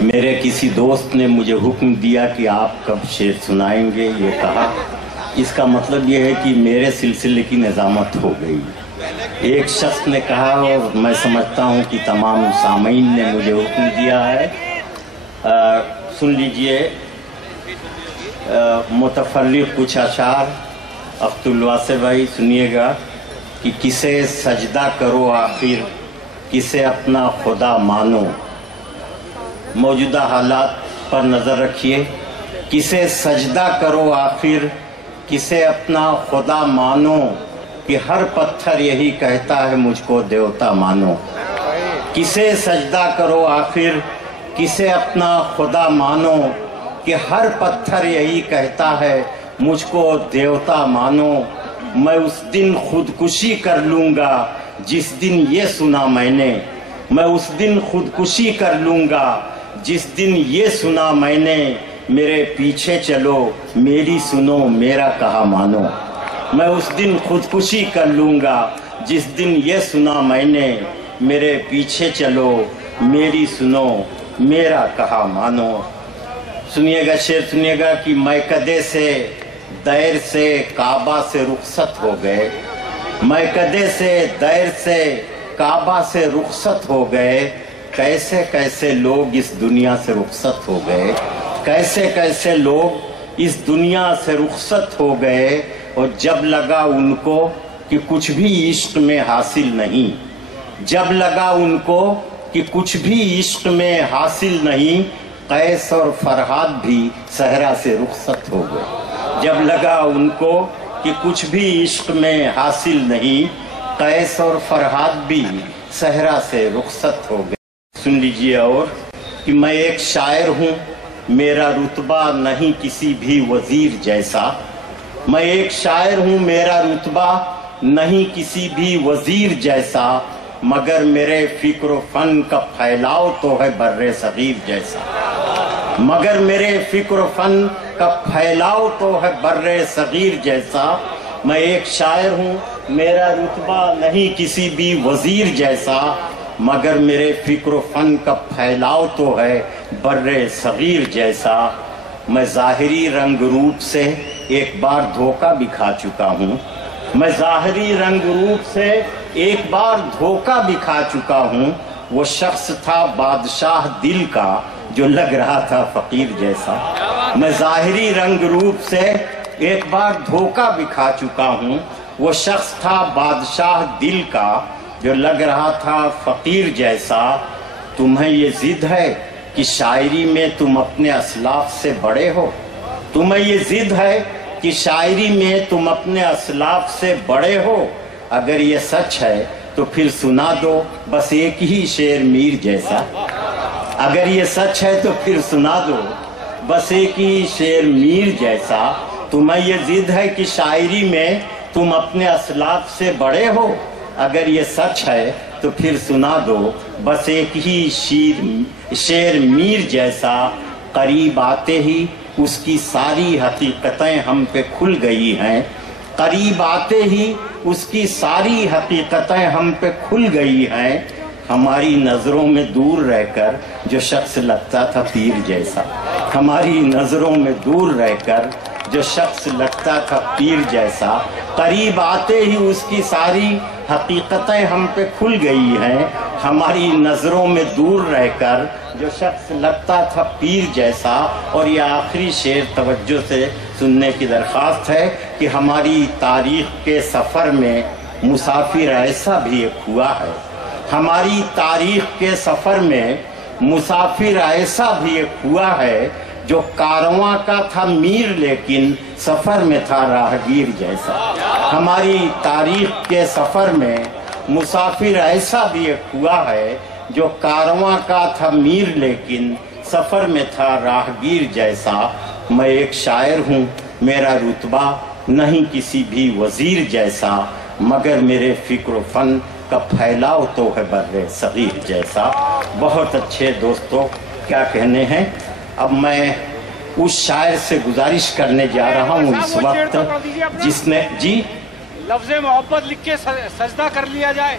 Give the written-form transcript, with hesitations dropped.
میرے کسی دوست نے مجھے حکم دیا کہ آپ کب شعر سنائیں گے، یہ کہا۔ اس کا مطلب یہ ہے کہ میرے سلسلے کی نظامت ہو گئی۔ ایک شخص نے کہا اور میں سمجھتا ہوں کہ تمام سامعین نے مجھے حکم دیا ہے۔ سن لیجئے متفرق کچھ اشعار اختر الواسع بھائی، سنیے گا کہ کسے سجدہ کرو آخر، کسے اپنا خدا مانو۔ موجودہ حالات پر نظر رکھیے۔ کسے سجدہ کرو آخر، کسے اپنا خدا مانو، کہ ہر پتھر یہی کہتا ہے مجھ کو دیوتا مانو۔ کسے سجدہ کرو آخر، کسے اپنا خدا مانو، کہ ہر پتھر یہی کہتا ہے مجھ کو دیوتا مانو۔ میں اس دن خودکشی کر لوں گا جس دن یہ سنا میں نے، میں اس دن خودکشی کر لوں گا جس دن یہ سنا میں نے، میرے پیچھے چلو میری سنو میرا کہا مانو۔ میں اس دن خودکشی کر لوں گا جس دن یہ سنا میں نے، میرے پیچھے چلو میری سنو میرا کہا مانو۔ سنیے گا شعر، سنیے گا کہ میکدے سے دیر سے کعبہ سے رخصت ہو گئے، میکدے سے دیر سے کعبہ سے رخصت ہو گئے، کیسے کیسے لوگ اس دنیا سے رخصت ہو گئے، کیسے کیسے لوگ اس دنیا سے رخصت ہو گئے۔ اور جب لگا ان کو کہ کچھ بھی عشق میں حاصل نہیں، جب لگا ان کو کہ کچھ بھی عشق میں حاصل نہیں، قیس اور فرحاد بھی صحرا سے رخصت ہو گئے۔ جب لگا ان کو کہ کچھ بھی عشق میں حاصل نہیں، قیس اور فرحاد بھی صحرا سے رخصت ہو گئے۔ سن لیجئے اور کہ میں ایک شاعر ہوں، میرا رتبہ نہیں کسی بھی وزیر جیسا، میں ایک شاعر ہوں، میرا رتبہ نہیں کسی بھی وزیر جیسا، مگر میرے فکر و فن کا پھیلاؤ تو ہے بر صغیر جیسا، مگر میرے فکر و فن کا پھیلاؤ تو ہے بر صغیر جیسا۔ میں ایک شاعر ہوں، میرا رتبہ نہیں کسی بھی وزیر جیسا، مگر میرے فکر و فن کا پھیلاؤ تو ہے بر صغیر جیسا۔ میں ظاہری رنگ روپ سے ایک بار دھوکہ بھی کھا چکا ہوں، میں ظاہری رنگ روپ سے ایک بار دھوکہ بھی کھا چکا ہوں۔ وہ شخص تھا بادشاہ دل کا جو لگ رہا تھا فقیر جیسا، میں ظاہری رنگ روپ سے ایک بار دھوکہ بھی کھا چکا ہوں۔ وہ شخص تھا بادشاہ دل کا جو لگ رہا تھا فقیر جیسا۔ تمہیں یہ ضد ہے کہ شاعری میں تم اپنے اسلاف سے بڑے ہو، تمہیں یہ ضد ہے کہ شاعری میں تم اپنے اسلاف سے بڑے ہو، اگر یہ سچ ہے تو پھر سنا دو بس ایک ہی شعر میر جیسا، اگر یہ سچ ہے تو پھر سنا دو بس ایک ہی شعر میر جیسا۔ تمہیں یہ ضد ہے کہ شاعری میں تم اپنے اسلاف سے بڑے ہو، اگر یہ سچ ہے تو پھر سنا دو بس ایک ہی شعر میر جیسا۔ قریب آتے ہی اس کی ساری حقیقتیں ہم پہ کھل گئی ہیں، قریب آتے ہی اس کی ساری حقیقتیں ہم پہ کھل گئی ہیں۔ ہماری نظروں میں دور رہ کر جو شخص لگتا تھا پیر جیسا، ہماری نظروں میں دور رہ کر جو شخص لگتا تھا پیر جیسا، قریب آتے ہی اس کی ساری حقیقتیں ہم پہ کھل گئی ہیں۔ ہماری نظروں میں دور رہ کر جو شخص لگتا تھا پیر جیسا۔ اور یہ آخری شعر توجہ سے سننے کی درخواست ہے کہ ہماری تاریخ کے سفر میں مسافر ایسا بھی ایک ہوا ہے، ہماری تاریخ کے سفر میں مسافر ایسا بھی ایک ہوا ہے جو کارواں کا تھا میر لیکن سفر میں تھا راہگیر جیسا۔ ہماری تاریخ کے سفر میں مسافر ایسا بھی ایک ہوا ہے جو کارواں کا تھا میر لیکن سفر میں تھا راہگیر جیسا۔ میں ایک شاعر ہوں، میرا رتبہ نہیں کسی بھی وزیر جیسا، مگر میرے فکر و فن کا پھیلاؤ تو ہے بر صغیر جیسا۔ بہت اچھے دوستو، کیا کہنے ہیں۔ اب میں اس شاعر سے گزارش کرنے جا رہا ہوں اس وقت جس نے جی لفظ محبت لکھ کے سجدہ کر لیا جائے۔